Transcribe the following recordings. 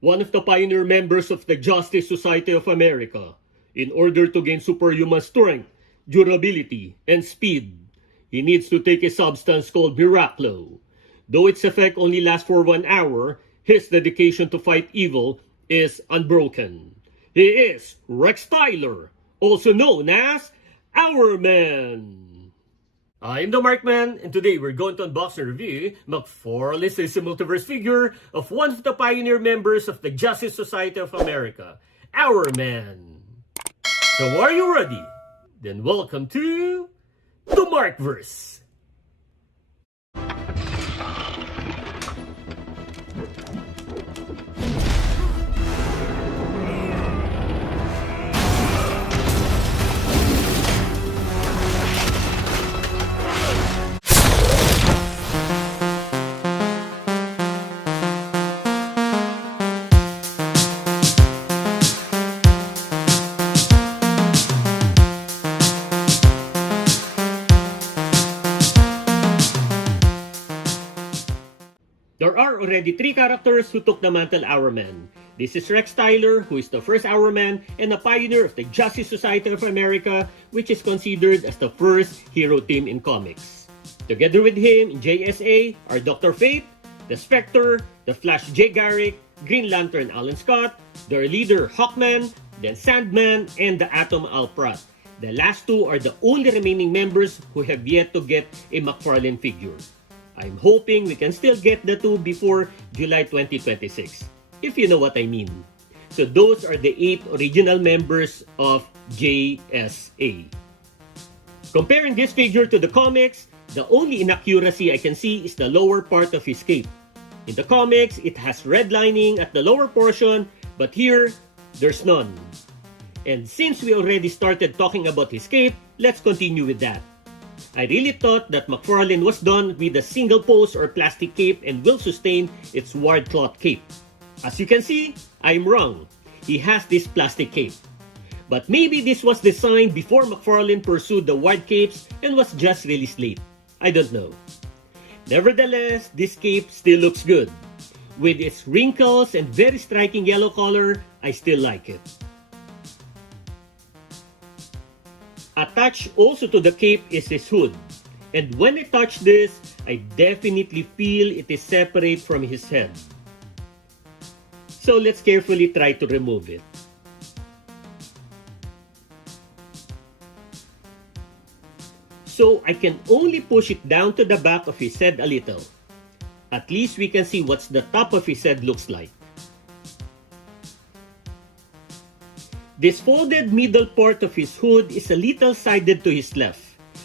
one of the pioneer members of the Justice Society of America. In order to gain superhuman strength, durability, and speed, he needs to take a substance called Miraclo. Though its effect only lasts for 1 hour, his dedication to fight evil is unbroken. He is Rex Tyler, also known as Hourman. I'm the Markman, and today we're going to unbox and review McFarlane DC Multiverse figure of one of the pioneer members of the Justice Society of America, Hourman. So are you ready? Then welcome to the Markverse. There are already 3 characters who took the mantle Hourman. This is Rex Tyler, who is the first Hourman and a pioneer of the Justice Society of America, which is considered as the first hero team in comics. Together with him in JSA are Dr. Fate, the Spectre, the Flash Jay Garrick, Green Lantern Alan Scott, their leader Hawkman, then Sandman, and the Atom Al Pratt. The last 2 are the only remaining members who have yet to get a McFarlane figure. I'm hoping we can still get the 2 before July 2026, if you know what I mean. So those are the 8 original members of JSA. Comparing this figure to the comics, the only inaccuracy I can see is the lower part of his cape. In the comics, it has red lining at the lower portion, but here, there's none. And since we already started talking about his cape, let's continue with that. I really thought that McFarlane was done with a single pose or plastic cape and will sustain its ward cloth cape. As you can see, I'm wrong. He has this plastic cape. But maybe this was designed before McFarlane pursued the ward capes and was just released late. I don't know. Nevertheless, this cape still looks good. With its wrinkles and very striking yellow color, I still like it. Attached also to the cape is his hood, and when I touch this, I definitely feel it is separate from his head. So let's carefully try to remove it. So I can only push it down to the back of his head a little. At least we can see what the top of his head looks like. This folded middle part of his hood is a little sided to his left.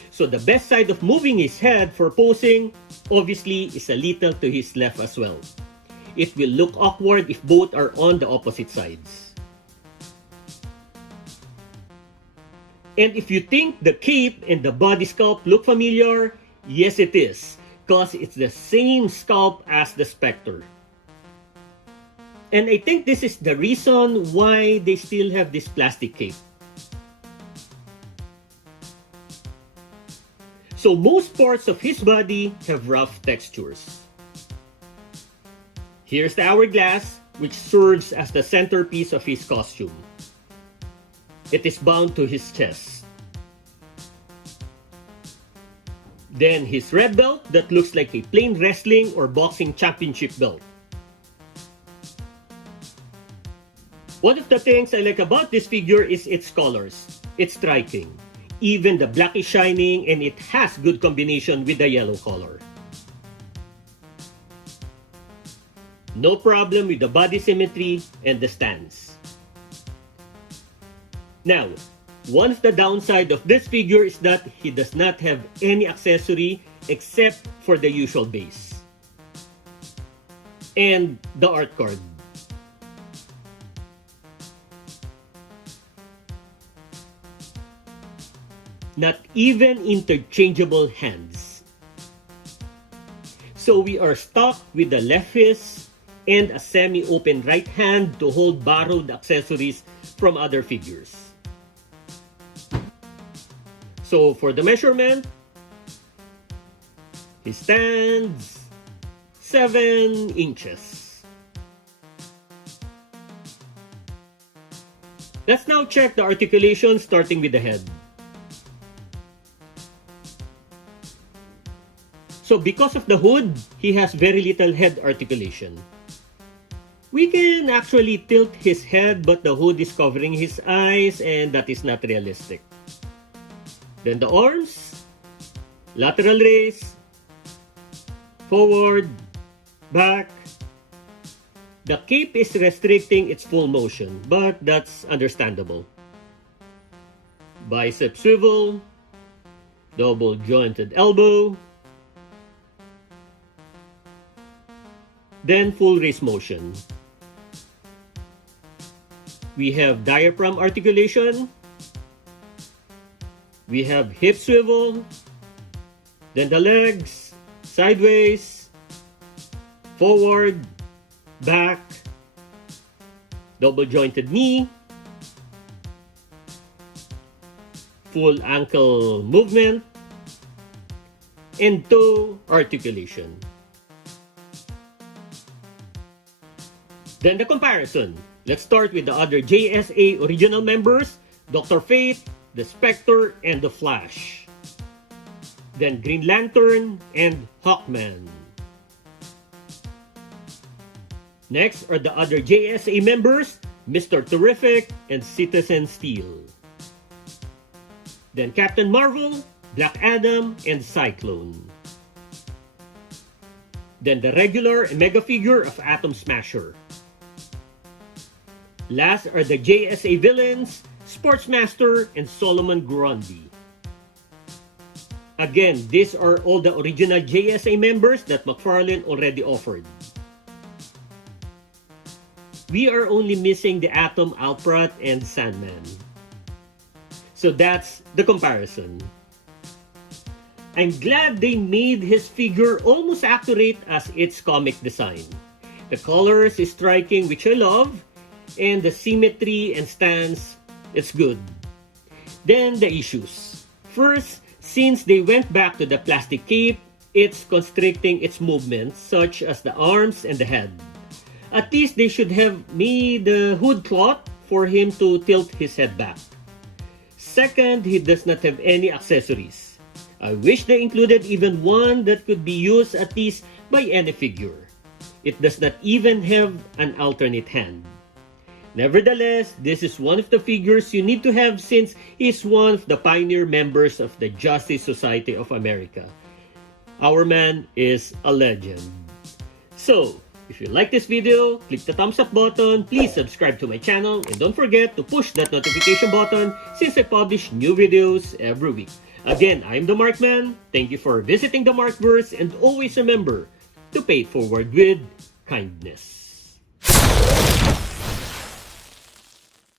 So the best side of moving his head for posing, obviously, is a little to his left as well. It will look awkward if both are on the opposite sides. And if you think the cape and the body sculpt look familiar, yes it is, because it's the same sculpt as the Spectre. And I think this is the reason why they still have this plastic cape. So most parts of his body have rough textures. Here's the hourglass, which serves as the centerpiece of his costume. It is bound to his chest. Then his red belt that looks like a plain wrestling or boxing championship belt. One of the things I like about this figure is its colors. It's striking. Even the black is shining and it has good combination with the yellow color. No problem with the body symmetry and the stance. Now, one of the downside of this figure is that he does not have any accessory except for the usual base. And the art card. Not even interchangeable hands. So we are stuck with the left fist and a semi-open right hand to hold borrowed accessories from other figures. So for the measurement, he stands 7 inches. Let's now check the articulation starting with the head. So because of the hood, he has very little head articulation. We can actually tilt his head, but the hood is covering his eyes and that is not realistic. Then the arms, lateral raise, forward, back. The cape is restricting its full motion, but that's understandable. Bicep swivel, double jointed elbow, then full raise motion. We have diaphragm articulation, we have hip swivel, then the legs, sideways, forward, back, double jointed knee, full ankle movement, and toe articulation. Then the comparison. Let's start with the other JSA original members, Dr. Fate, the Spectre, and the Flash. Then Green Lantern and Hawkman. Next are the other JSA members, Mr. Terrific and Citizen Steel. Then Captain Marvel, Black Adam, and Cyclone. Then the regular and mega figure of Atom Smasher. Last are the JSA villains, Sportsmaster and Solomon Grundy. Again, these are all the original JSA members that McFarlane already offered. We are only missing the Atom, Alprat, and Sandman. So that's the comparison. I'm glad they made his figure almost accurate as its comic design. The colors is striking, which I love, and the symmetry and stance, it's good. Then the issues. First, since they went back to the plastic cape, it's constricting its movements, such as the arms and the head. At least they should have made the hood cloth for him to tilt his head back. Second, he does not have any accessories. I wish they included even one that could be used at least by any figure. It does not even have an alternate hand. Nevertheless, this is one of the figures you need to have since he's one of the pioneer members of the Justice Society of America. Hourman is a legend. So, if you like this video, click the thumbs up button, please subscribe to my channel, and don't forget to push that notification button since I publish new videos every week. Again, I'm the Markman. Thank you for visiting the Markverse, and always remember to pay it forward with kindness.